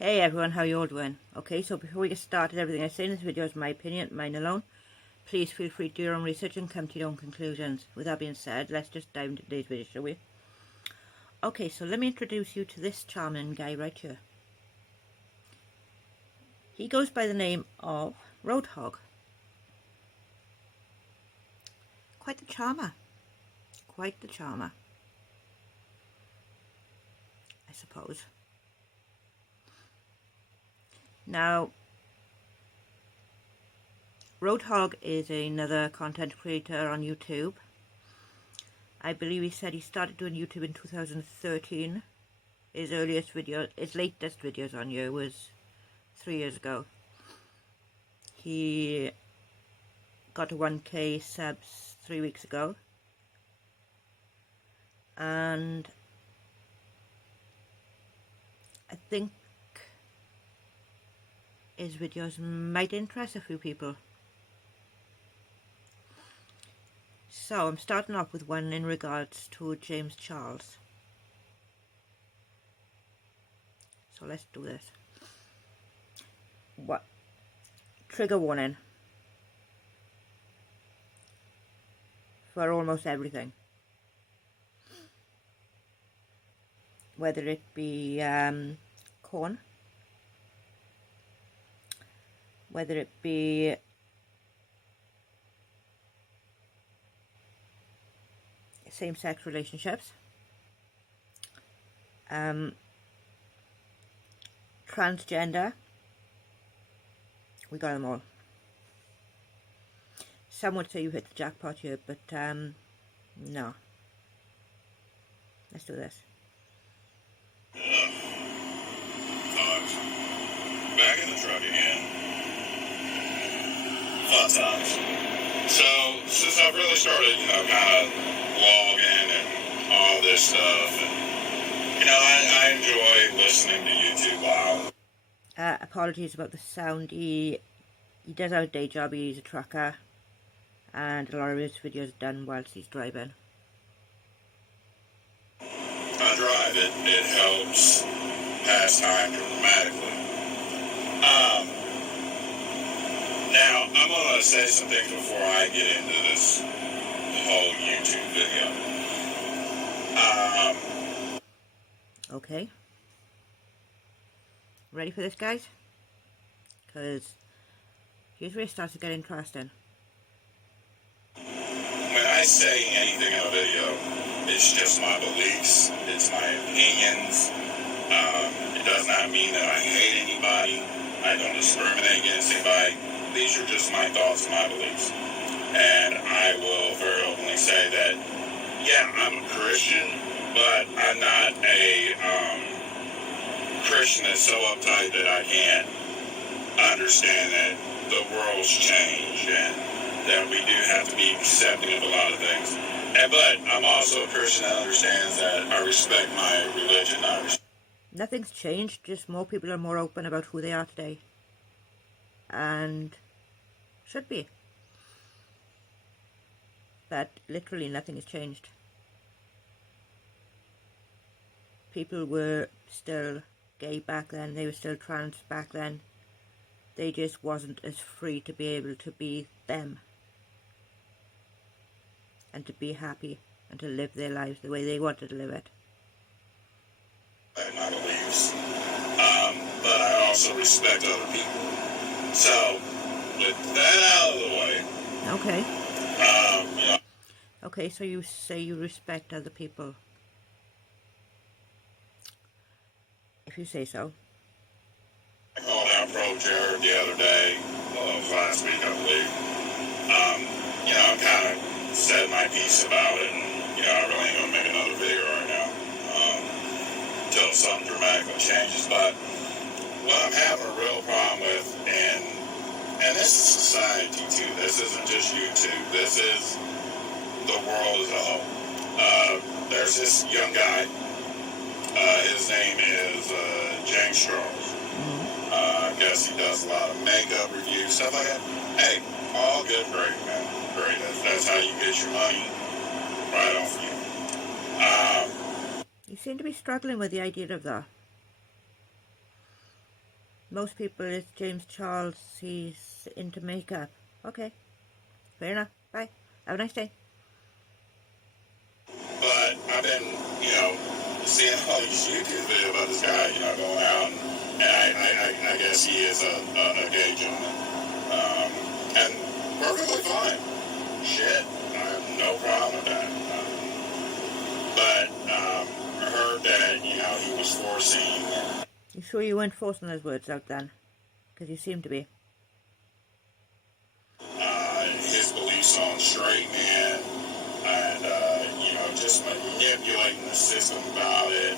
Hey everyone, how you all doing? Okay, so before we get started, everything I say in this video is my opinion, mine alone. Please feel free to do your own research and come to your own conclusions. With that being said, let's just dive into today's video, shall we? Okay, so let me introduce you to this charming guy right here. He goes by the name of Roadhog. Quite the charmer. Quite the charmer, I suppose. Now, Roadhog is another content creator on YouTube. I believe he said he started doing YouTube in 2013. His latest videos on here was 3 years ago. He got to 1k subs 3 weeks ago. And I think his videos might interest a few people. So I'm starting off with one in regards to James Charles. So let's do this. What? Trigger warning for almost everything. Whether it be corn, whether it be same-sex relationships, transgender, we got them all. Some would say you hit the jackpot here, but no. Let's do this. Back in the truck again. Fun times. So, since I've really started, kind of vlogging and all this stuff, and, I enjoy listening to YouTube while. Apologies about the sound. He does have a day job. He's a trucker, and a lot of his videos are done whilst he's driving. I drive it. It helps pass time dramatically. Now, I'm going to say some things before I get into this whole YouTube video. Okay. Ready for this, guys? Because here's where it starts to get interesting. When I say anything in a video, it's just my beliefs. It's my opinions. It does not mean that I hate anybody. I don't discriminate against anybody. These are just my thoughts and my beliefs. And I will very openly say that, yeah, I'm a Christian, but I'm not a Christian that's so uptight that I can't understand that the world's changed and that we do have to be accepting of a lot of things. But I'm also a Christian that understands that I respect my religion. Nothing's changed, just more people are more open about who they are today. And should be. But literally nothing has changed. People were still gay back then, they were still trans back then. They just wasn't as free to be able to be them. And to be happy and to live their lives the way they wanted to live it. My beliefs, but I also respect other people. So, with that out of the way, okay. Okay, so you say you respect other people. If you say so. I called out Pro-Terror the other day, well, it was last week, I believe. I kind of said my piece about it, and, I really ain't gonna make another video right now, until something dramatically changes. But what I'm having a real problem with, and this is society too, this isn't just YouTube, this is the world as a whole. There's this young guy, his name is James Charles. I guess he does a lot of makeup reviews, stuff like that. Hey, all good, great, man. Great. That's how you get your money right off you. You seem to be struggling with the idea of that. Most people, it's James Charles, he's into makeup. Okay, fair enough. Bye. Have a nice day. But I've been, seeing all these YouTube videos about this guy, going out, and I guess he is a gay gentleman. And perfectly fine. Shit, I have no problem with that. But I heard that, he was forcing... You sure you weren't forcing those words out then? Because you seem to be. His beliefs on straight men, and, just manipulating the system about it.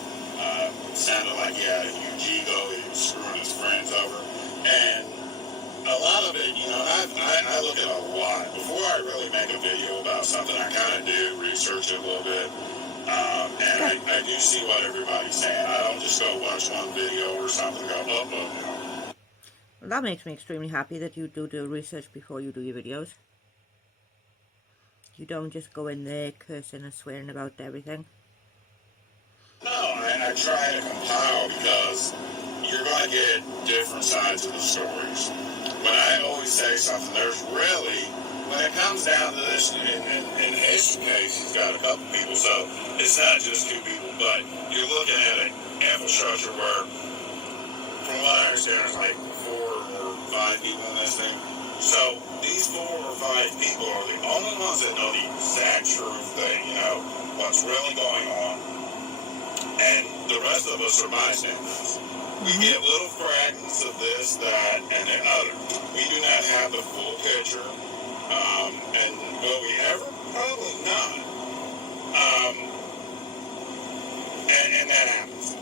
Sounded like he had a huge ego, he was screwing his friends over. And a lot of it, I look at a lot. Before I really make a video about something, I kind of do research it a little bit. And I do see what everybody's saying. I don't just go watch one video or something and go, Well, that makes me extremely happy that you do research before you do your videos. You don't just go in there cursing and swearing about everything. No, I try to compile because you're going to get different sides of the stories. When I always say something, there's really, when it comes down to this, in his case, he's got a couple people, so it's not just two people, but you're looking at an infrastructure where, from what I understand, there's like 4 or 5 people in this thing. So these 4 or 5 people are the only ones that know the exact truth that, what's really going on. And the rest of us are bystanders. We get little fragments of this, that, and the other. We do not have the full picture. And will we ever? Probably not. And that happens.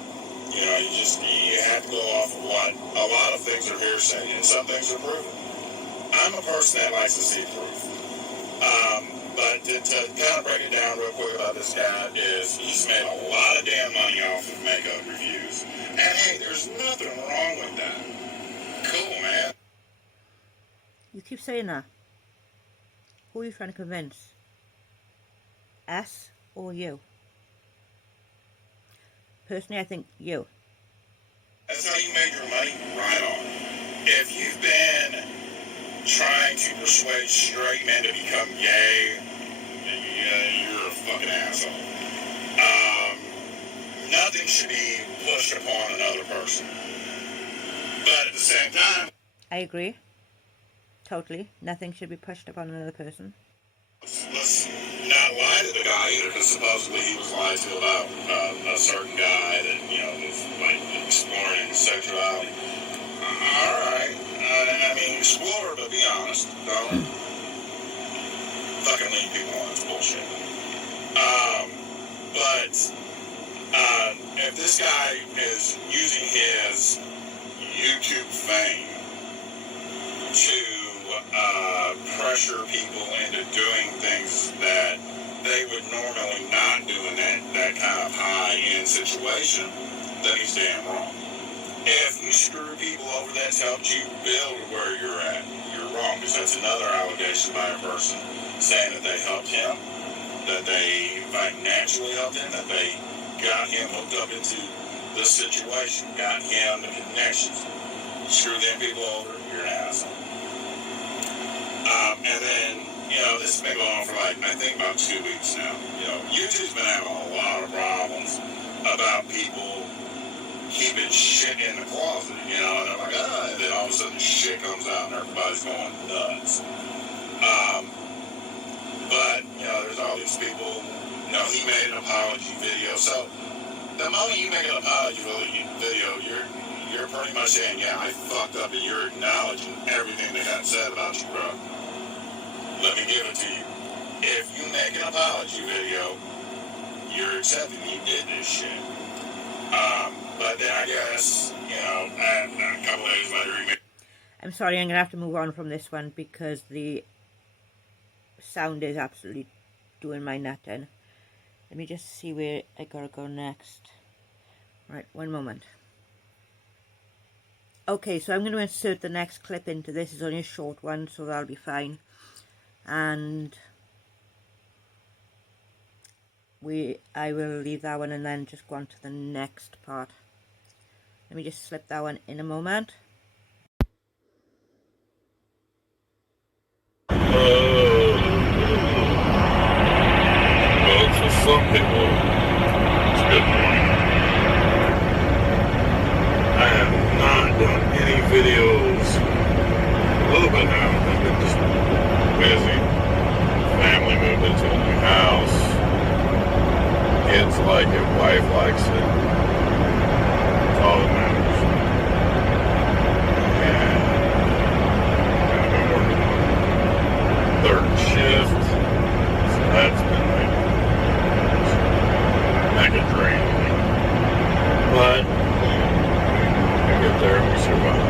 You have to go off of what a lot of things are hearsay, and some things are proven. I'm a person that likes to see proof. But to kind of break it down real quick about this guy is he's made a lot of damn money off of makeup reviews. And hey, there's nothing wrong with that. Cool, man. You keep saying that. Who are you trying to convince? Us or you? Personally, I think you. That's how you make your money, right on. If you've been trying to persuade straight men to become gay, you're a fucking asshole. Nothing should be pushed upon another person. But at the same time, I agree. Totally. Nothing should be pushed upon another person. let's not lie to the guy either, because supposedly he was lied to about a certain guy that, was like exploring sexuality. Alright. I mean, explore, but be honest. Don't fucking lead people on this bullshit. But if this guy is using his YouTube fame to pressure people into doing things that they would normally not do in that kind of high-end situation, then he's damn wrong. If you screw people over that's helped you build where you're at, you're wrong, because that's another allegation by a person saying that they helped him, that they financially helped him, that they got him hooked up into the situation, got him the connections. Screw them people over, you're an asshole. And then, this has been going on for I think about 2 weeks now. YouTube's been having a lot of problems about people keeping shit in the closet, and they're like, and then all of a sudden shit comes out and everybody's going nuts. But, there's all these people, he made an apology video. So, the moment you make an apology video, you're pretty much saying, yeah, I fucked up, and you're acknowledging everything that got said about you, bro. Let me give it to you. If you make an apology video, you're accepting you did this shit. But then I guess, a couple days later, I'm sorry, I'm going to have to move on from this one because the sound is absolutely doing my nut in. Let me just see where I gotta go next. Right, one moment. Okay, so I'm going to insert the next clip into this. It's only a short one, so that'll be fine. And I will leave that one and then just go on to the next part. Let me just slip that one in a moment. survive.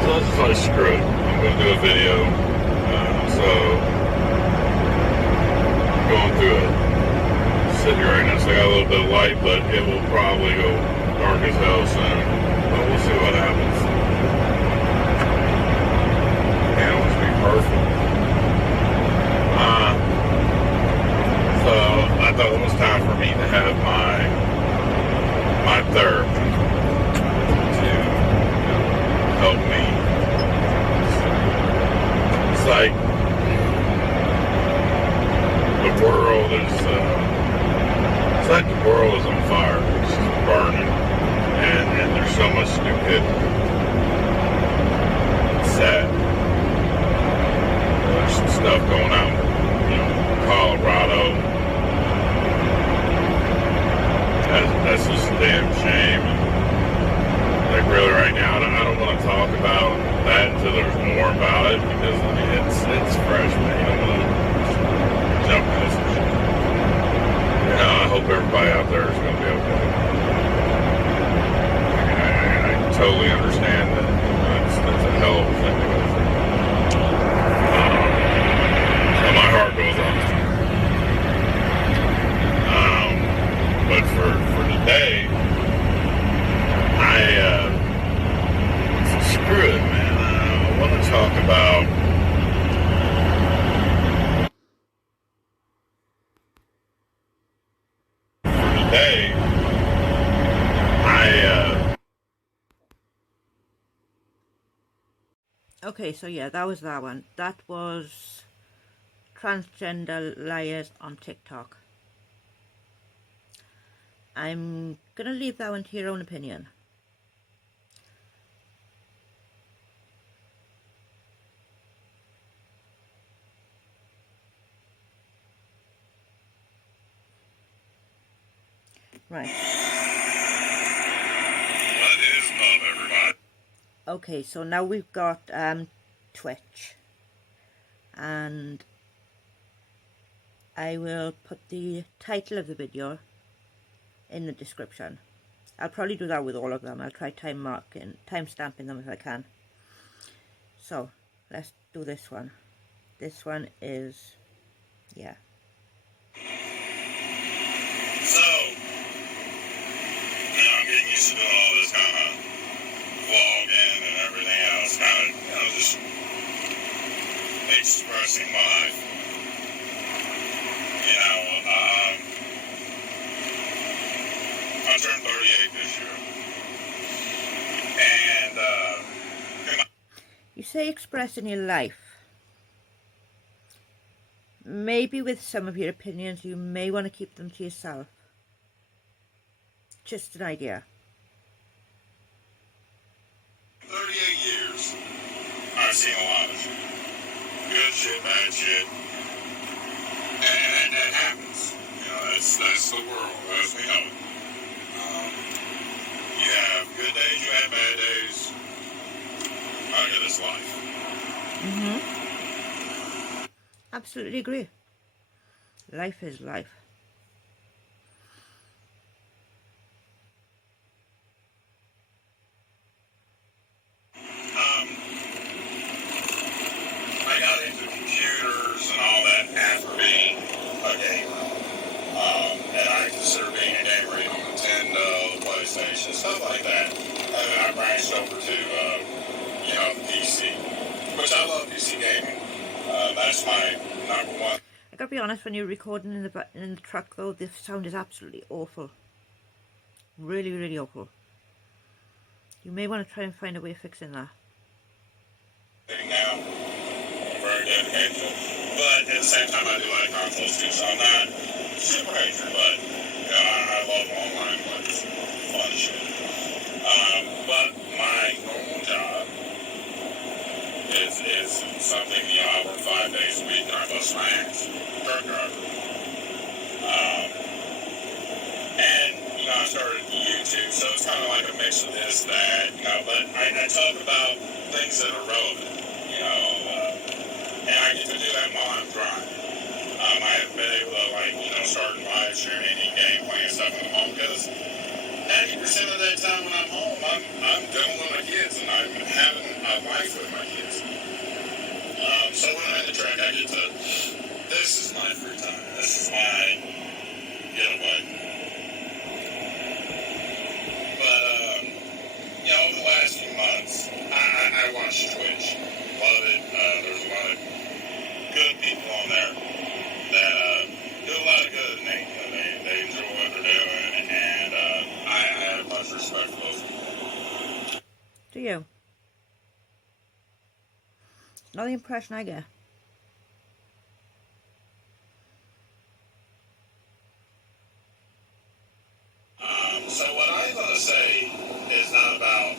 So I was just like, screw it. I'm going to do a video. So, going through it. Sitting here right now, so I got a little bit of light, but it will probably go dark as hell soon. But we'll see what happens. And it wants to be perfect. So I thought it was time for me to have my therapy to help me. It's like the world is it's like the world is on fire. It's just burning, and there's so much stupidity. It's sad. There's some stuff going on, Colorado. That's just a damn shame. Like really, right now, I don't want to talk about that until there's more about it, because I mean it's fresh, man. You don't want to jump in this. I hope everybody out there is going to be okay. I totally understand that. That's a hell of a thing to go through. So my heart goes on. But for today, screw it, man. I want to talk about today. Okay, so yeah, that was that one. That was transgender liars on TikTok. I'm going to leave that one to your own opinion. Right. What is up, everybody? Okay, so now we've got Twitch. And I will put the title of the video in the description. I'll probably do that with all of them. I'll try time stamping them if I can. So let's do this one. This one is, yeah. So now I'm getting used to doing all this kind of vlogging and everything else, kind of just expressing my life. I turned 38 this year. And, you say expressing your life. Maybe with some of your opinions, you may want to keep them to yourself. Just an idea. 38 years, I've seen a lot of shit. Good shit, bad shit. And that happens. That's the world as we know it. You have good days, you have bad days. Look at this life. Absolutely agree. Life is life. I got into computers and all that after being a gamer. And I consider being a gamer, Nintendo, PlayStation, stuff like that. And then I branched over to, PC, which I love PC gaming. That's my number one. I gotta be honest, when you're recording in the truck though, the sound is absolutely awful. Really, really awful. You may want to try and find a way of fixing that. Now, I'm very dedicated to it. But at the same time, I do like consoles too, so I'm not super major, but I love online, but it's fun shit. But my normal job is something, I work 5 days a week and I bust my ass. Truck driver. And, I started YouTube, so it's kind of like a mix of this, that, but I talk about things that are relevant, and I get to do that while I'm driving. I haven't been able to, start live streaming any gameplay and stuff at home, because 90% of that time when I'm home, I'm dealing with my kids and I'm having a life with my kids. So when I'm in the truck, I get to, this is my free time. This is my getaway. But, you know, over the last few months, I watched Twitch. Love it. There's a lot of good people on there that do a lot of good, and they enjoy what they're doing, and I have much respect for those people. Do you? Not the impression I get. So what I'm going to say is not about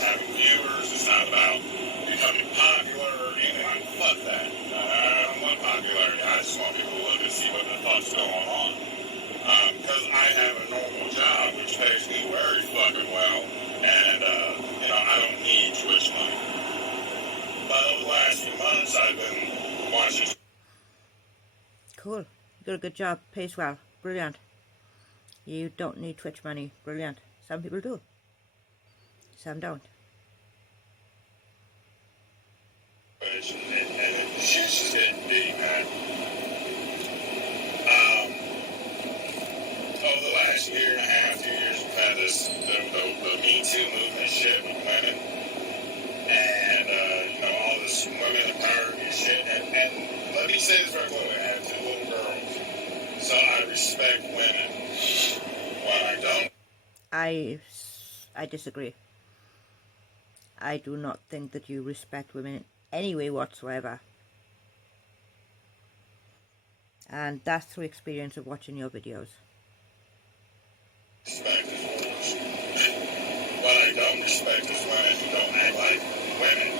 having viewers, it's not about becoming popular or anything like fuck that. I don't want popularity, I just want people to look and see what the fuck's going on. Because I have a normal job which pays me very fucking well, and, you know, I don't need Twitch money. But over the last few months, I've been watching. Cool. You got a good job. Pays well. Brilliant. You don't need Twitch money. Brilliant. Some people do. Some don't. And shit's just getting deep, man. Over the last year and a half, 2 years, we've had the Me Too movement shit with women. And, you know, all this women empowerment shit. And let me say this very clearly. I have 2 little girls. So I respect women. What I don't. I disagree. I do not think that you respect women in any way whatsoever. And that's through experience of watching your videos. Respect is yours. What I don't respect is women who don't act like women.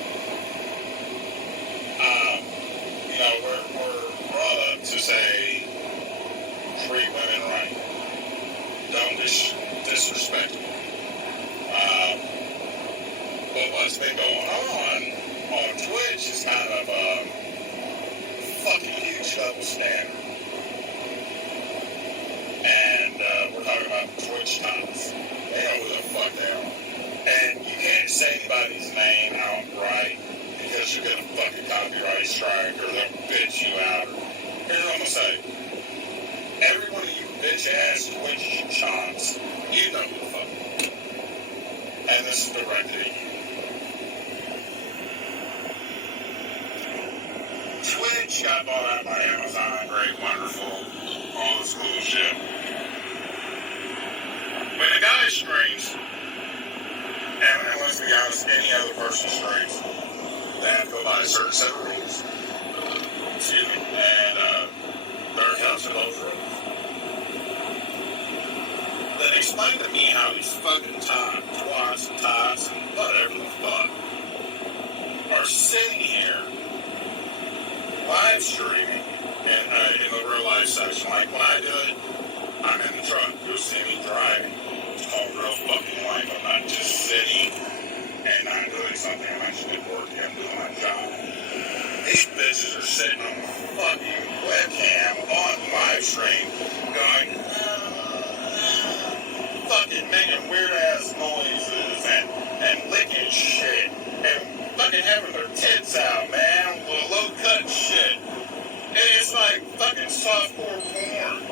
You know, we're brought up to say treat women right. Don't disrespect them. But what's been going on Twitch is kind of a fucking huge double standard. And we're talking about Twitch tots. They know who the fuck they are. And you can't say anybody's name outright because you're gonna fucking copyright strike or they'll bitch you out. Here's what I'm gonna say. Every one of you bitch ass Twitch tots, you know who the fuck. And this is directed at you. Twitch got bought out by Amazon, great, wonderful, all this cool shit. When a guy streams, and let's be honest, any other person streams, they have to go by a certain set of rules. Excuse me. And they're held to those rules. Then explain to me how these fucking twats and tots and whatever the fuck are sitting here live streaming in the real life section. Like when I do it, I'm in the truck. You'll see me driving. It's called real fucking life. I'm not just sitting and not doing something. I'm actually working. I'm doing my job. These bitches are sitting on the fucking webcam on live stream going, fucking making weird ass noises and licking shit and fucking having their tits out, man, with low cut shit. And it's like fucking softcore porn.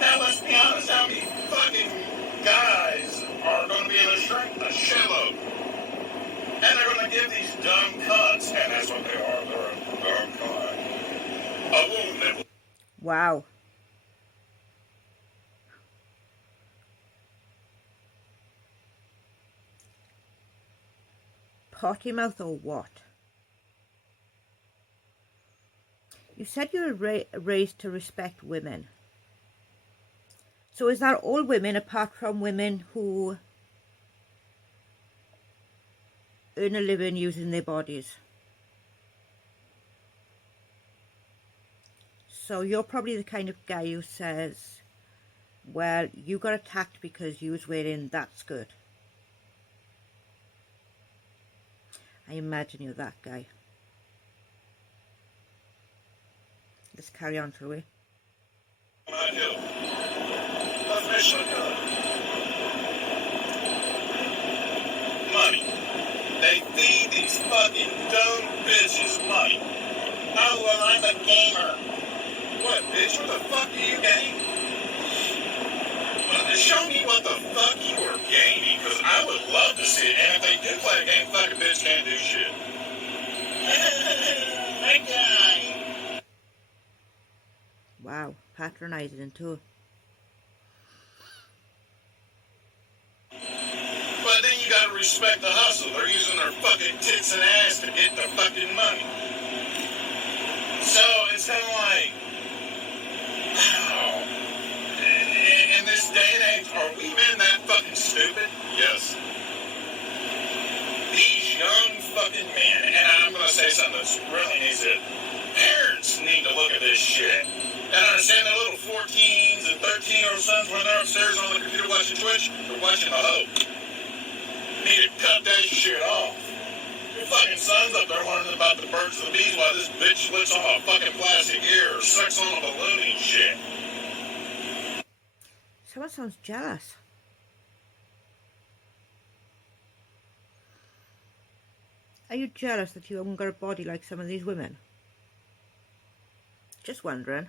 Now let's be honest, how many fucking guys are gonna be in a shrink? A shitload. And they're gonna give these dumb cunts, and that's what they are, they're a dumb cunt. A wound that. Wow. Potty mouth or what? You said you were raised to respect women. So is that all women apart from women who earn a living using their bodies? So you're probably the kind of guy who says, well, you got attacked because you was wearing that skirt. I imagine you're that guy. Let's carry on, shall we? I do. Officially good. fucking dumb bitch's money. Oh, well, I'm a gamer. What, bitch? What the fuck do you game? Well, show me what the fuck you are gaming, because I would love to see it. And if they do play a game, fucking bitch can't do shit. I die. Wow, patronising too. But then you gotta respect the hustle. They're using their fucking tits and ass to get the fucking money. So it's kind of like, wow. In this day and age, are we men that fucking stupid? Yes. These young fucking men, and I'm gonna say something that's really needs it. Parents need to look at this shit. And understand their little 14s and 13-year-old sons when they're upstairs on the computer watching Twitch, they're watching the hoe. Need to cut that shit off. Your fucking son's up there learning about the birds and the bees while this bitch licks on a fucking plastic ear or sucks on a balloon and shit. Someone sounds jealous. Are you jealous that you haven't got a body like some of these women? Just wondering.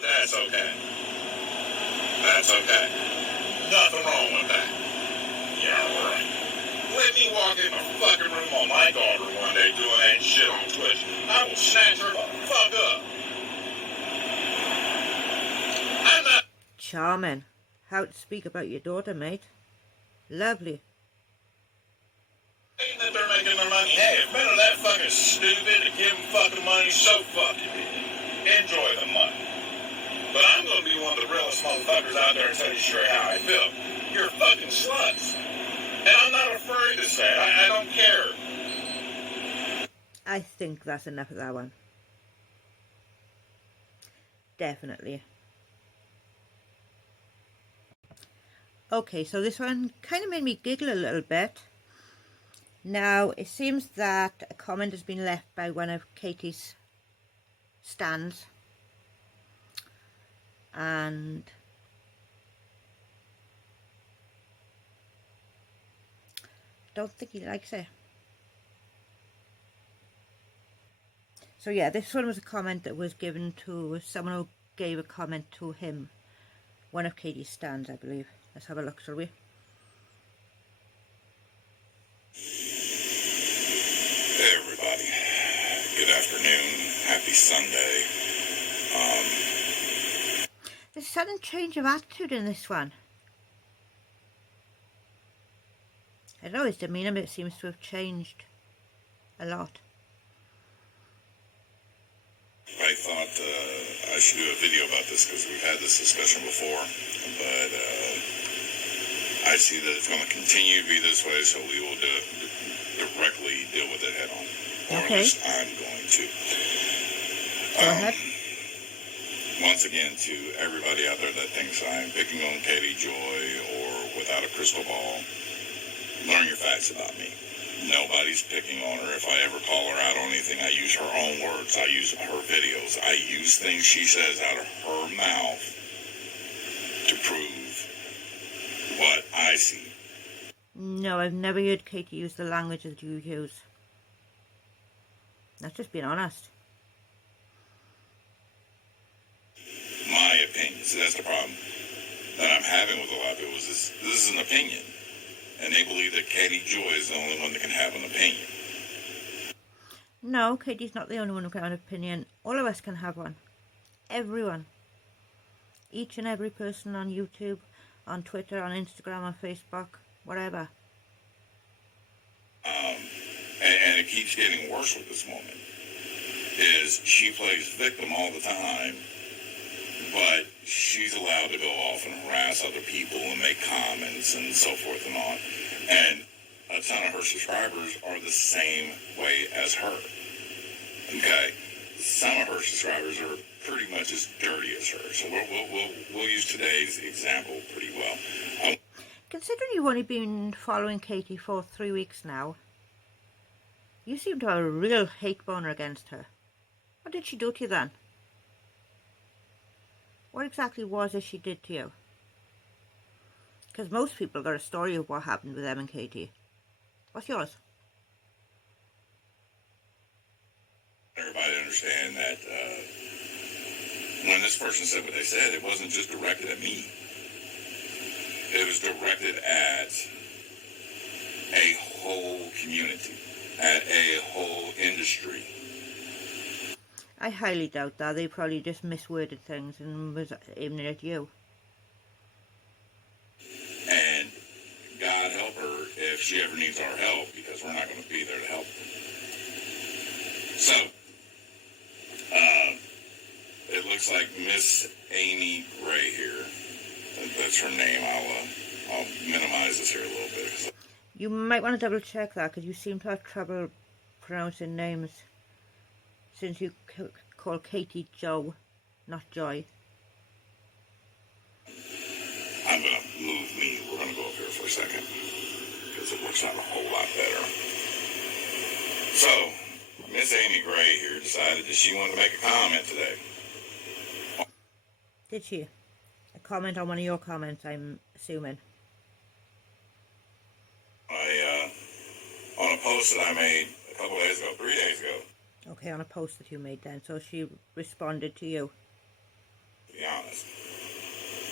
That's okay. That's okay. Nothing wrong with that. Yeah, right. Let me walk in the fucking room on my daughter one day doing that shit on Twitch. I will snatch her the fuck up. I'm not Charming. How to speak about your daughter, mate. Lovely. saying that they're making their money. Hey, if men are that fucking stupid to give them fucking money, so fucking enjoy the money. But I'm gonna be one of the realest motherfuckers out there and tell you straight how I feel. You're fucking sluts. And I'm not afraid to say it. I don't care. I think that's enough of that one. Definitely. Okay, so this one kind of made me giggle a little bit. Now, it seems that a comment has been left by one of Katie's stands. And don't think he likes it. So yeah, this one was a comment that was given to someone who gave a comment to him. One of Katie's stands, I believe. Let's have a look, shall we? Hey everybody. Good afternoon. Happy Sunday. There's a sudden change of attitude in this one. I don't know, his demeanour seems to have changed a lot. I thought I should do a video about this because we've had this discussion before, but I see that it's going to continue to be this way, so we will directly deal with it head on. Or at least I'm going to. Go ahead. Once again, to everybody out there that thinks I'm picking on Katie Joy or without a crystal ball, learn your facts about me. Nobody's picking on her. If I ever call her out on anything, I use her own words. I use her videos. I use things she says out of her mouth to prove what I see. No, I've never heard Katie use the language that you use. That's just being honest. My opinion. See, that's the problem that I'm having with a lot of people. This is an opinion. And they believe that Katie Joy is the only one that can have an opinion. No, Katie's not the only one who can have an opinion. All of us can have one. Everyone. Each and every person on YouTube, on Twitter, on Instagram, on Facebook, whatever. And it keeps getting worse with this woman. Is she plays victim all the time, but she's allowed to go off and harass other people and make comments and so forth and on. And a ton of her subscribers are the same way as her. Okay? Some of her subscribers are pretty much as dirty as her. So we'll use today's example pretty well. Considering you've only been following Katie for 3 weeks now, you seem to have a real hate boner against her. What did she do to you then? What exactly was it she did to you? Because most people got a story of what happened with them and Katie. What's yours? Everybody to understand that when this person said what they said, it wasn't just directed at me. It was directed at a whole community, at a whole industry. I highly doubt that. They probably just misworded things and was aiming at you. And God help her if she ever needs our help, because we're not going to be there to help her. So, it looks like Miss Amy Gray here. That's her name. I'll minimize this here a little bit. You might want to double check that, because you seem to have trouble pronouncing names since you call Katie Joe, not Joy. I'm going to move me. We're going to go up here for a second, because it works out a whole lot better. So, Miss Amy Gray here decided that she wanted to make a comment today. Did she? A comment on one of your comments, I'm assuming. On a post that I made a couple days ago, 3 days ago. Okay, on a post that you made then. So she responded to you. To be honest.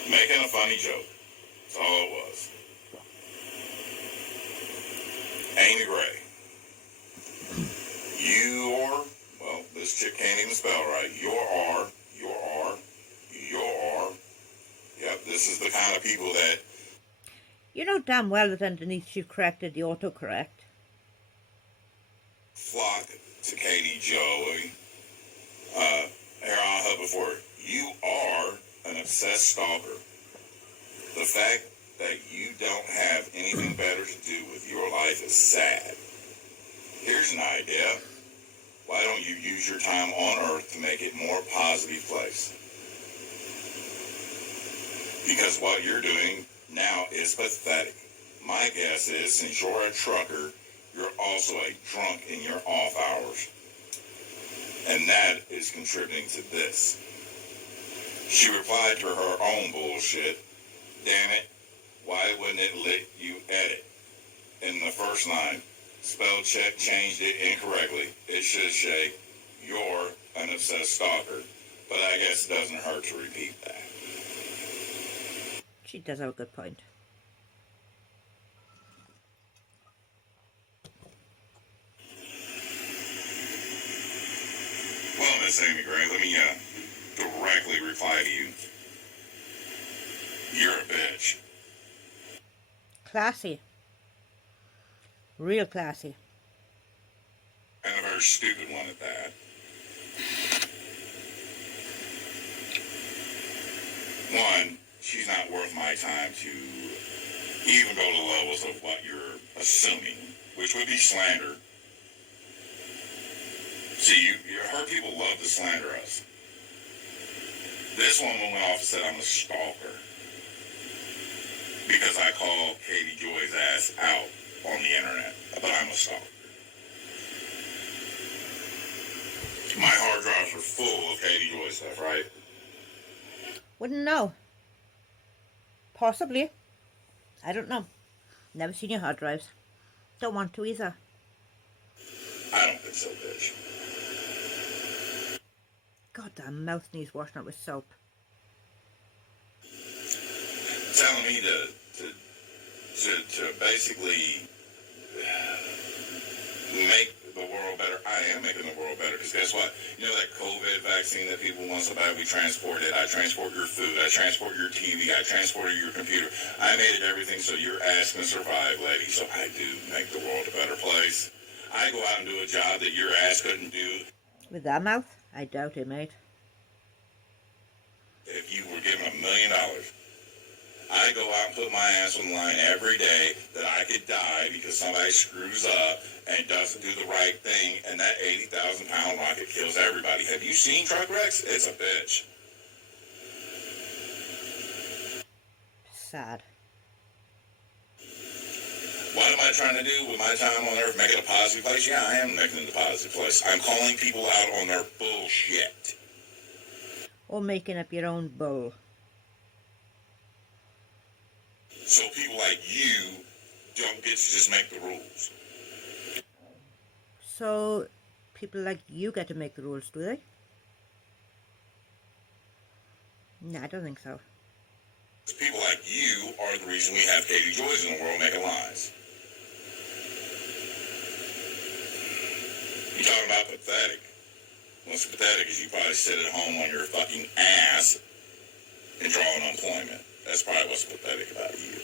Making a funny joke. That's all it was. Amy Gray. Well, this chick can't even spell right. Yep, this is the kind of people that... You know damn well that underneath she corrected the autocorrect. Flock to Katie Joey. Here on her before. You are an obsessed stalker. The fact that you don't have anything better to do with your life is sad. Here's an idea. Why don't you use your time on Earth to make it a more positive place? Because what you're doing now is pathetic. My guess is, since you're a trucker, you're also a drunk in your off hours. And that is contributing to this. She replied to her own bullshit. Damn it, why wouldn't it let you edit? In the first line, spell check changed it incorrectly. It should say, you're an obsessed stalker. But I guess it doesn't hurt to repeat that. She does have a good point. Well, Miss Amy Gray, let me directly reply to you. You're a bitch. Classy. Real classy. And a very stupid one at that. One, she's not worth my time to even go to the levels of what you're assuming, which would be slander. See, her people love to slander us. This woman went off and said I'm a stalker because I called Katie Joy's ass out on the internet, but I'm a stalker. My hard drives are full of Katie Joy stuff, right? Wouldn't know. Possibly. I don't know. Never seen your hard drives. Don't want to either. I don't think so, bitch. Goddamn mouth needs washing up with soap. Telling me to basically make the world better. I am making the world better, because guess what? You know that COVID vaccine that people want so bad? We transport it. I transport your food. I transport your TV. I transported your computer. I made it everything so your ass can survive, lady. So I do make the world a better place. I go out and do a job that your ass couldn't do. With that mouth? I doubt it, mate. If you were given $1 million, I go out and put my ass on the line every day that I could die because somebody screws up and doesn't do the right thing, and that 80,000-pound rocket kills everybody. Have you seen truck wrecks? It's a bitch. Sad. What am I trying to do with my time on Earth? Make it a positive place? Yeah, I am making it a positive place. I'm calling people out on their bullshit. Or making up your own bull. So people like you don't get to just make the rules. So people like you get to make the rules, do they? No, I don't think so. People like you are the reason we have Katie Joys in the world making lies. You talking about pathetic. What's pathetic is you probably sit at home on your fucking ass and draw unemployment. That's probably what's pathetic about you.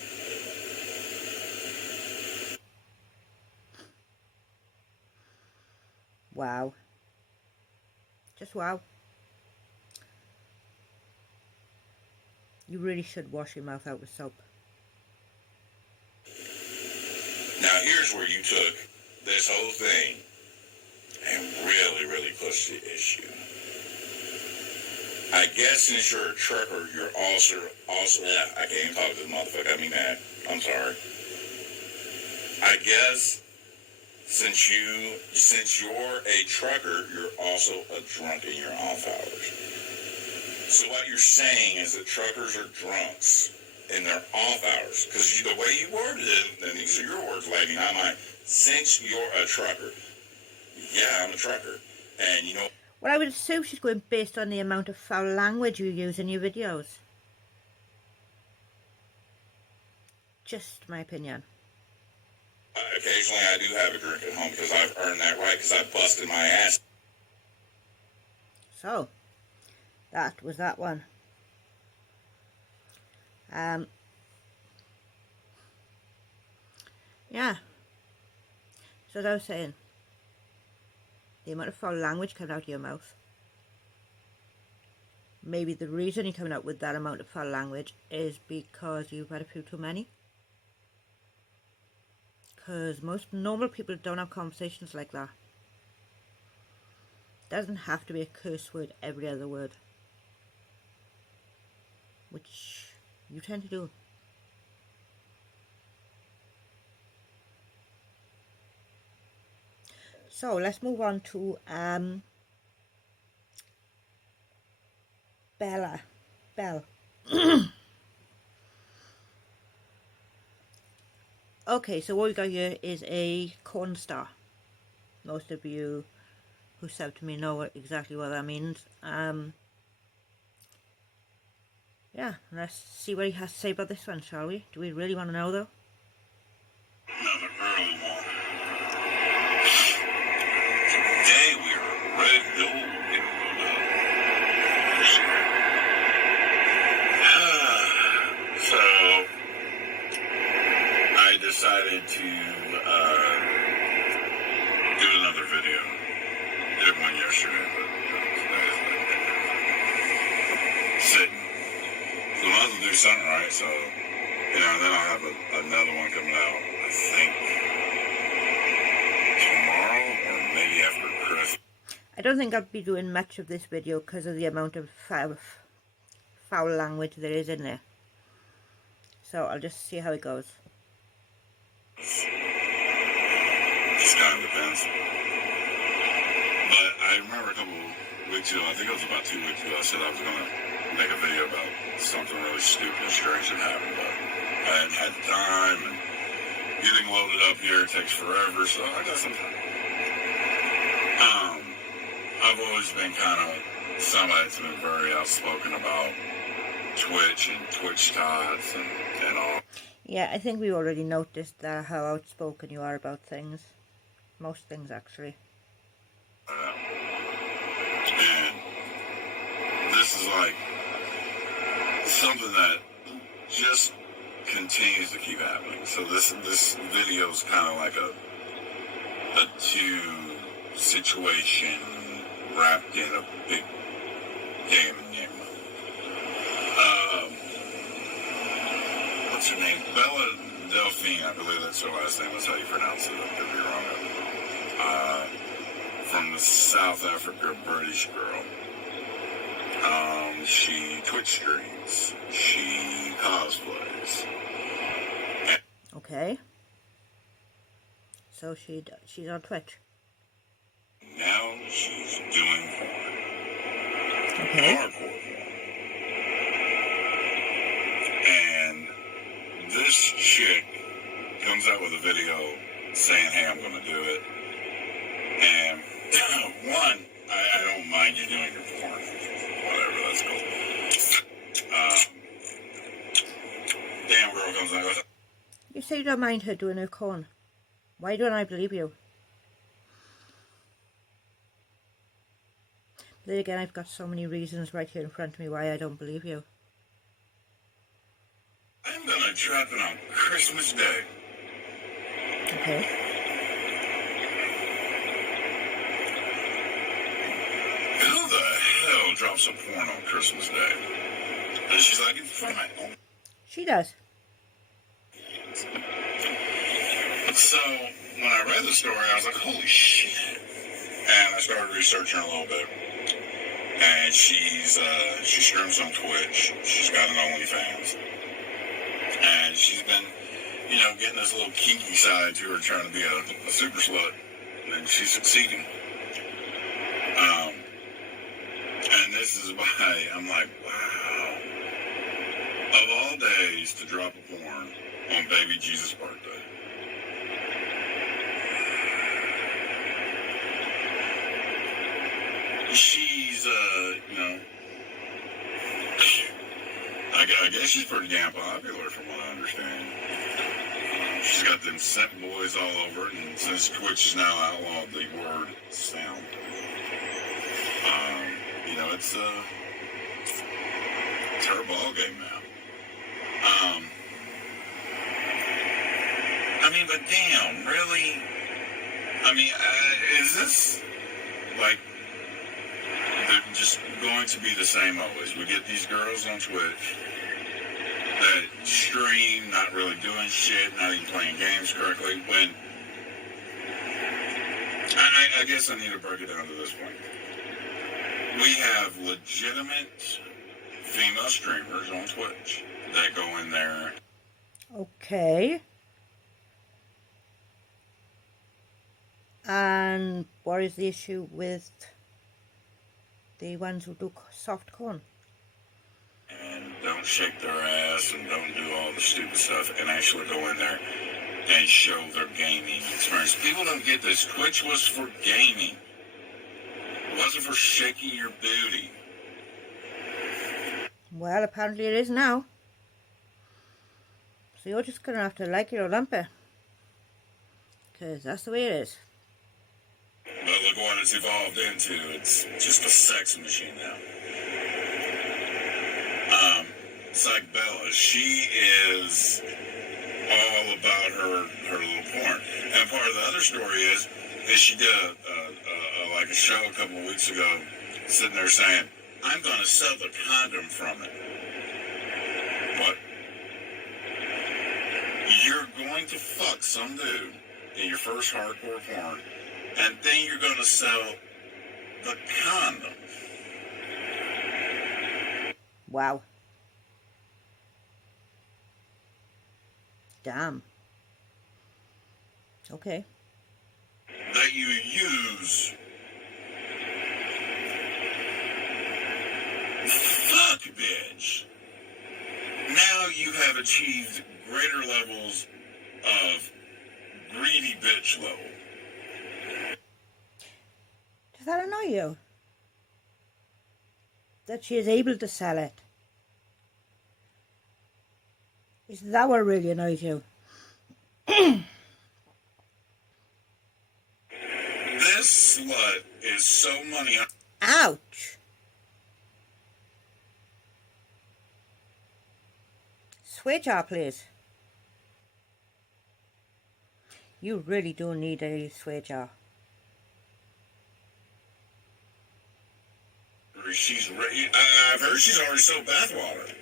Wow. Just wow. You really should wash your mouth out with soap. Now here's where you took this whole thing and really pushed the issue. I guess since you're a trucker, you're also, yeah, I can't even talk to this motherfucker, got me mad. I'm sorry. I guess since you're a trucker, you're also a drunk in your off hours. So what you're saying is that truckers are drunks in their off hours. Because the way you worded it, and these are your words, lady, not mine. Since you're a trucker, yeah, I'm a trucker, and you know. Well, I would assume she's going based on the amount of foul language you use in your videos. Just my opinion. Occasionally I do have a drink at home because I've earned that right because I busted my ass. So, that was that one. Yeah. So as I was saying, the amount of foul language coming out of your mouth. Maybe the reason you're coming out with that amount of foul language is because you've had a few too many. Because most normal people don't have conversations like that. Doesn't have to be a curse word every other word, which you tend to do. So let's move on to Belle. Okay, so what we got here is a corn star. Most of you who sub to me know exactly what that means. Yeah, let's see what he has to say about this one, shall we? Do we really want to know, though? Another early one. Today we are ready to go. So I decided to do another video. Did one yesterday, but sitting. So I might as well do something right, so then I'll have another one coming out, I think, tomorrow or maybe after Christmas. I don't think I'll be doing much of this video because of the amount of foul language there is in there. So I'll just see how it goes. Just kind of depends. But I remember a couple weeks ago, I think it was about 2 weeks ago, I said I was going to make a video about something really stupid and strange that happened, but I hadn't had the time, and getting loaded up here takes forever, so I got some time. I've always been kind of somebody that's been very outspoken about Twitch and Twitch tots and all. Yeah, I think we already noticed that how outspoken you are about things. Most things, actually. And this is like something that just continues to keep happening. So this video is kind of like a two situation wrapped in a big game enigma. What's her name? Bella Delphine, I believe that's her last name. That's how you pronounce it. I could be wrong. From the South Africa British girl. She Twitch streams. She cosplays. Okay. So she's on Twitch. Now she's doing porn. Okay. Hardcore porn. And this chick comes out with a video saying, hey, I'm going to do it. And one, I don't mind you doing your porn, whatever that's called. Damn girl comes and goes, You say you don't mind her doing her corn. Why don't I believe you? But then again, I've got so many reasons right here in front of me why I don't believe you. I'm gonna drop it on Christmas Day. Okay. Who the hell drops a porn on Christmas Day? And she's like, it's fine. She does. So when I read the story, I was like, holy shit. And I started researching her a little bit. And she streams on Twitch. She's got an OnlyFans. And she's been, getting this little kinky side to her, trying to be a super slut. And she's succeeding. And this is why I'm like, wow. Of all days to drop a porn on baby Jesus' birthday. She's, I guess she's pretty damn popular from what I understand. She's got them scent boys all over it, and since Twitch has now outlawed the word sound, it's her ball game now. But damn, really? Is this like just going to be the same always? We get these girls on Twitch that stream, not really doing shit, not even playing games correctly. When I guess I need to break it down to this point. We have legitimate female streamers on Twitch that go in there. Okay. And what is the issue with the ones who do soft corn? And don't shake their ass and don't do all the stupid stuff and actually go in there and show their gaming experience. People don't get this. Twitch was for gaming. It wasn't for shaking your booty. Well, apparently it is now. So you're just going to have to like it or lump it. Because that's the way it is. But look what it's evolved into. It's just a sex machine now. It's like Bella. She is all about her little porn. And part of the other story is she did a show a couple of weeks ago, sitting there saying, I'm going to sell the condom from it. What? You're going to fuck some dude in your first hardcore porn, and then you're going to sell the condom. Wow. Damn. Okay. That you use. Fuck, bitch. Now you have achieved greater levels of greedy bitch level. Does that annoy you? That she is able to sell it? Is that what really annoys you? This slut is so money. Ouch! Switch off, please. You really do need a switch off. I've heard she's already sold bathwater.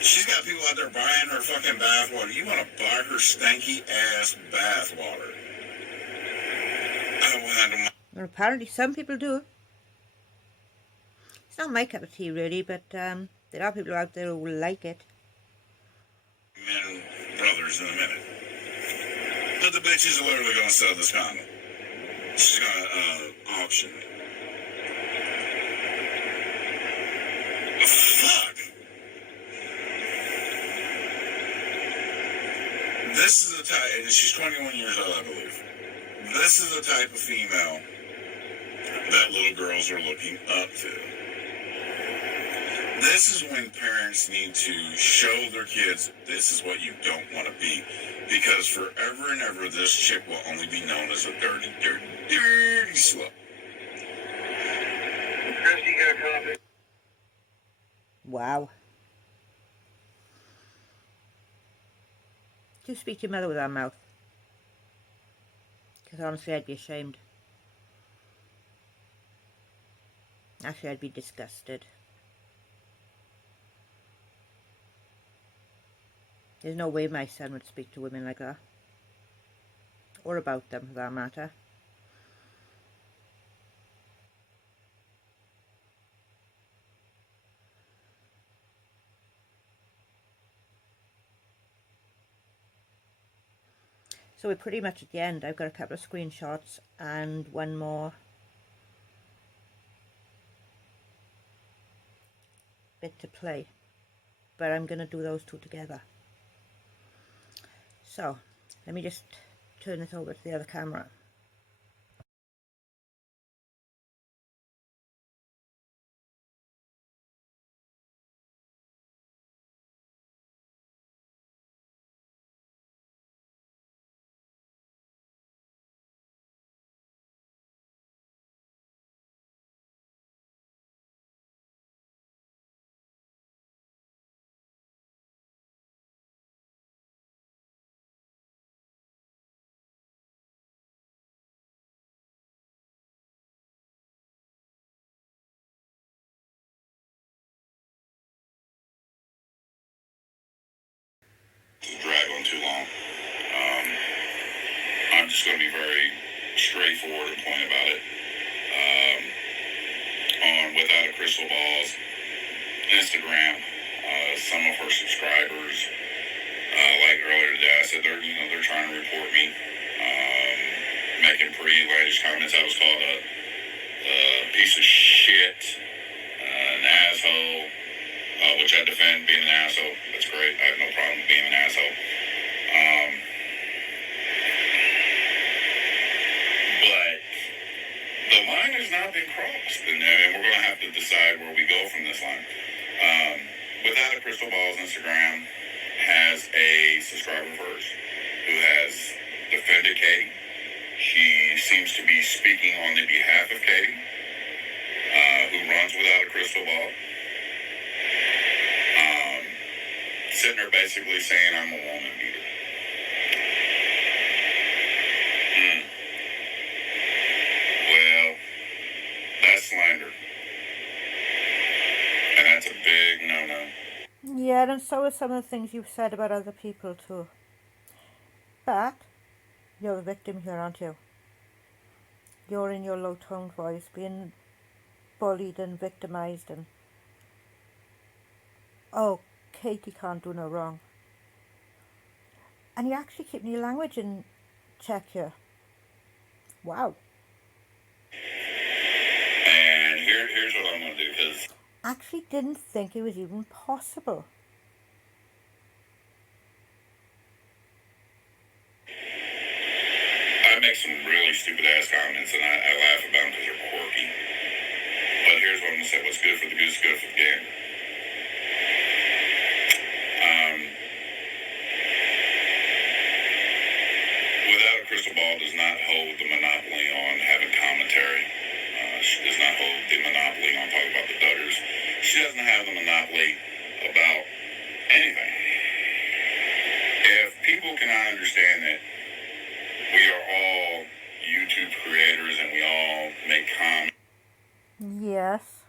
She's got people out there buying her fucking bathwater. You want to buy her stanky ass bathwater? Well, apparently some people do. It's not my cup of tea really, but there are people out there who will like it. Men, brothers in a minute. But the bitch is literally going to sell this condom. She's going to auction it. Fuck! This is the type, and she's 21 years old, I believe. This is the type of female that little girls are looking up to. This is when parents need to show their kids this is what you don't want to be. Because forever and ever, this chick will only be known as a dirty, dirty, dirty slut. Christy, got a copy? Wow. Do speak to your mother with that mouth. Because honestly, I'd be ashamed. Actually, I'd be disgusted. There's no way my son would speak to women like that. Or about them, for that matter. So we're pretty much at the end. I've got a couple of screenshots and one more bit to play. But I'm going to do those two together. So, let me just turn this over to the other camera. Drag on too long. I'm just going to be very straightforward and point about it. On Without a Crystal Ball's Instagram, some of her subscribers, like earlier today, I said they're trying to report me, making pretty outlandish comments. I was called a piece of shit, an asshole, which I defend being an asshole. That's great. I have no problem with being an asshole. But the line has not been crossed, and we're going to have to decide where we go from this line. Without a Crystal Ball's Instagram has a subscriber of hers who has defended Katie. She seems to be speaking on the behalf of Katie, who runs Without a Crystal Ball. Sitting there basically saying I'm a woman beater. Well, that's slander. And that's a big no-no. Yeah, and so are some of the things you've said about other people too. But you're the victim here, aren't you? You're in your low-toned voice being bullied and victimised and... Oh, Katie can't do no wrong. And you're actually keeping your language in check here. Wow. And here's what I'm going to do, because... Actually didn't think it was even possible. I make some really stupid-ass comments, and I laugh about them because they're quirky. But here's what I'm going to say. What's good for the goose is good for the gander. Without a Crystal Ball does not hold the monopoly on having commentary. She does not hold the monopoly on talking about the Duggars. She doesn't have the monopoly about anything. If people cannot understand that we are all YouTube creators and we all make comments. Yes.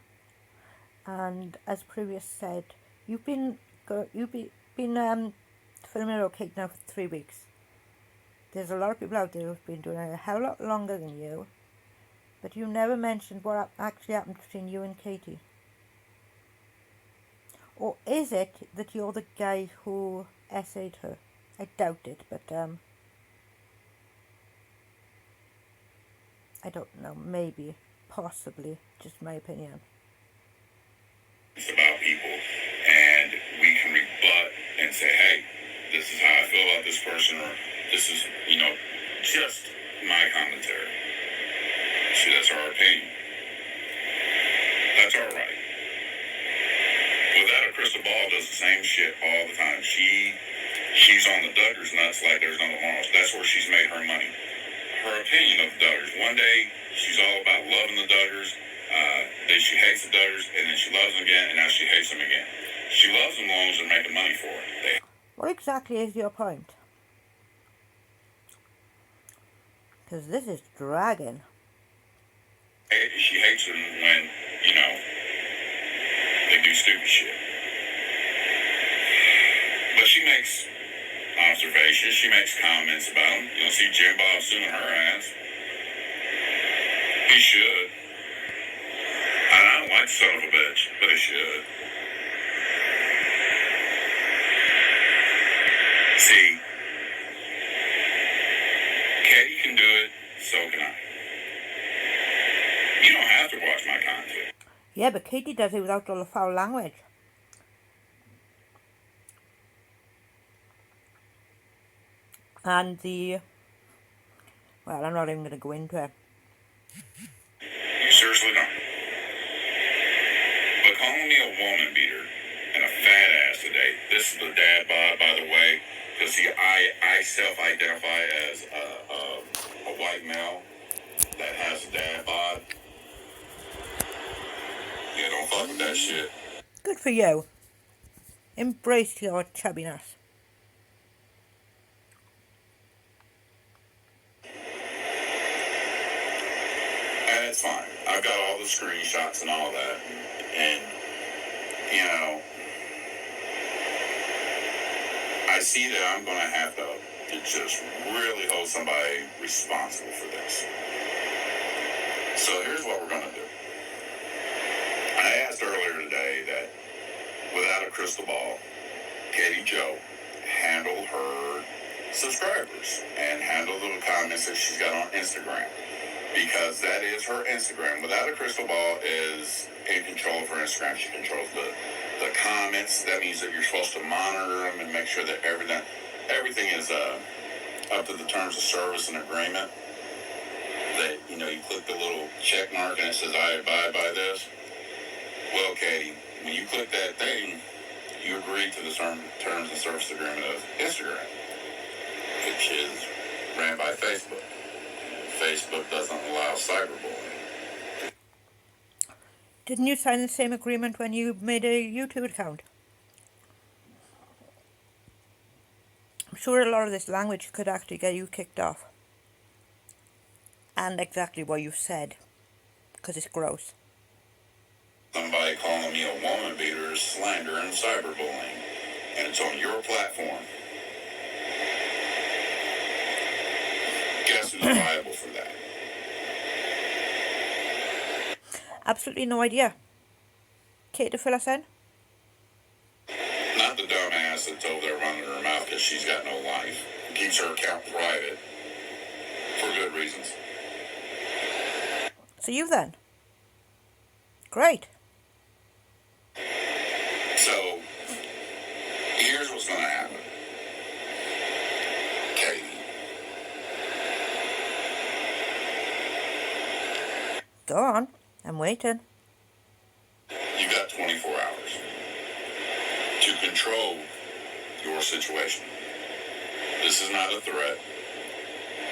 And as previous said, you've been filming your cake now for 3 weeks. There's a lot of people out there who've been doing it a hell of a lot longer than you, but you never mentioned what actually happened between you and Katie. Or is it that you're the guy who essayed her? I doubt it, but I don't know, maybe, possibly, just my opinion. It's about people, and we can rebut and say, hey, this is how I feel about this person, or this is, just my commentary. See, that's our opinion. That's our right. Without a crystal ball does the same shit all the time. She's on the Duggars nuts like there's no tomorrow. That's where she's made her money. Her opinion of the Duggars. One day she's all about loving the Duggars. Then she hates the Duggars, and then she loves them again, and now she hates them again. She loves them as long as they're making money for her. What exactly is your point? Because this is dragging. She hates them when, you know, they do stupid shit. But she makes observations. She makes comments about them. You'll see Jim Bob suing her ass. He should. I don't like the son of a bitch, but he should. See, Katie can do it, so can I. You don't have to watch my content. Yeah, but Katie does it without all the foul language. And well, I'm not even going to go into it. You seriously don't. But calling me a woman beater and a fat ass today, this is the dad bod, by the way, because see, I self-identify as a white male that has a dad bod. Yeah, don't fuck with that shit. Good for you. Embrace your chubbiness. And it's fine. I've got all the screenshots and all that. And, you know, I see that I'm going to have to just really hold somebody responsible for this. So here's what we're going to do. I asked earlier today that without a crystal ball, Katie Joe handle her subscribers and handle the comments that she's got on Instagram. Because that is her Instagram. Without a crystal ball is in control of her Instagram. She controls the comments. That means that you're supposed to monitor them and make sure that everything is up to the terms of service and agreement. That, you know, you click the little check mark and it says, I abide by this. Well, Katie, when you click that thing, you agree to the terms and service agreement of Instagram, which is ran by Facebook. Facebook doesn't allow cyberbullying. Didn't you sign the same agreement when you made a YouTube account? I'm sure a lot of this language could actually get you kicked off. And exactly what you said, because it's gross. Somebody calling me a woman beater is slander and cyberbullying, and it's on your platform. Guess who's liable for that? Absolutely no idea. Kate to fill us in? Not the dumbass that's over there running her mouth because she's got no life. Keeps her account private for good reasons. So you then? Great. So, here's what's going to happen. Katie. Go on. I'm waiting. You got 24 hours to control your situation. This is not a threat.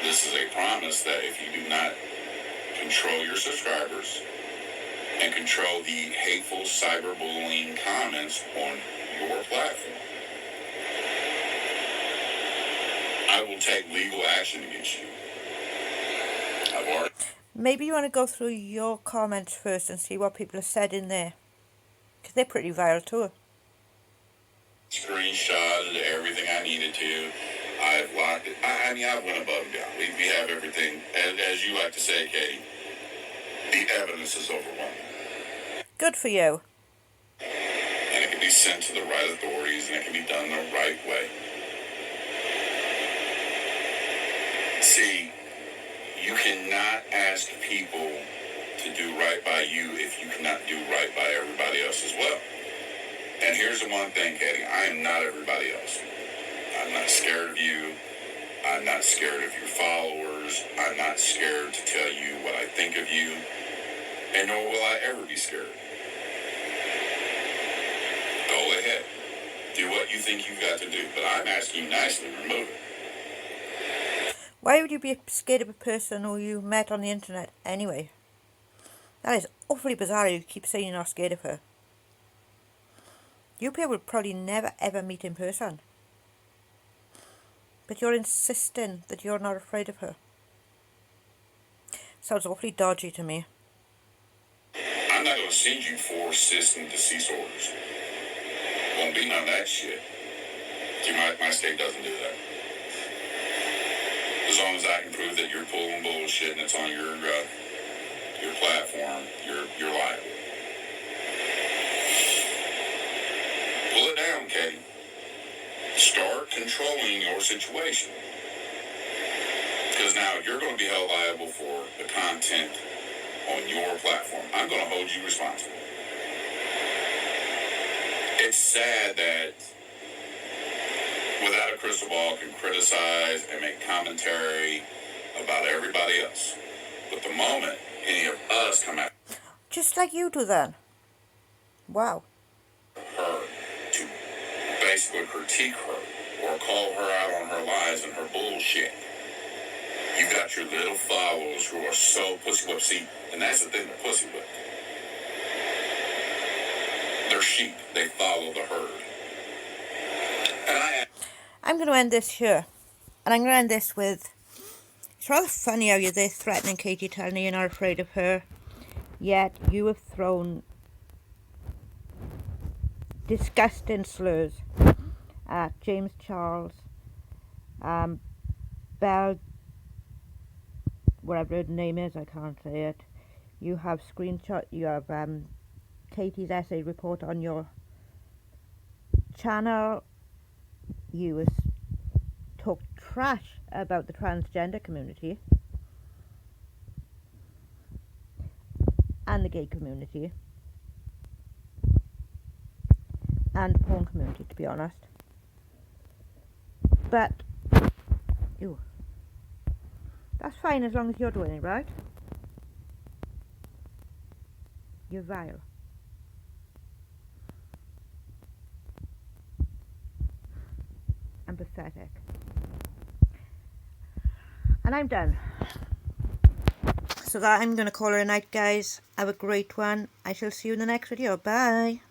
This is a promise that if you do not control your subscribers and control the hateful cyberbullying comments on your platform, I will take legal action against you. I've already... Maybe you want to go through your comments first and see what people have said in there. Because they're pretty vile too. Screenshotted everything I needed to. I've locked it. I mean, I went above and beyond. We have everything. As you like to say, Katie, the evidence is overwhelming. Good for you. And it can be sent to the right authorities, and it can be done the right way. See, you cannot ask people to do right by you if you cannot do right by everybody else as well. And here's the one thing, Katie. I am not everybody else. I'm not scared of you. I I'm not scared of your followers. I'm not scared to tell you what I think of you. And nor will I ever be scared. Go ahead. Do what you think you've got to do. But I'm asking you nicely, remove it. Why would you be scared of a person who you met on the internet anyway? That is awfully bizarre. You keep saying you're not scared of her. You people would probably never ever meet in person. But you're insisting that you're not afraid of her. Sounds awfully dodgy to me. I'm not going to send you 4 cease and desist orders. Won't be none of that shit. See, my state doesn't do that. As long as I can prove that you're pulling bullshit and it's on your platform, you're liable. Pull it down, Katie. Start controlling your situation. Because now you're going to be held liable for the content on your platform. I'm going to hold you responsible. It's sad that without a crystal ball can criticize and make commentary about everybody else. But the moment any of us come out, Just like you do then. Wow. her to basically critique her or call her out on her lies and her bullshit, you've got your little followers who are so pussy whipped. See, and that's the thing, they're pussy whipped. They're sheep. They follow the herd. And I'm going to end this here. And I'm going to end this with... It's rather funny how you're there threatening Katie, telling her you're not afraid of her. Yet you have thrown disgusting slurs at James Charles, Bell, whatever her name is, I can't say it. You have you have Katie's essay report on your channel. You talk trash about the transgender community and the gay community and the porn community, to be honest. But that's fine as long as you're doing it right. You're vile. And pathetic. And I'm done. So that I'm going to call her a night, guys. Have a great one. I shall see you in the next video. Bye.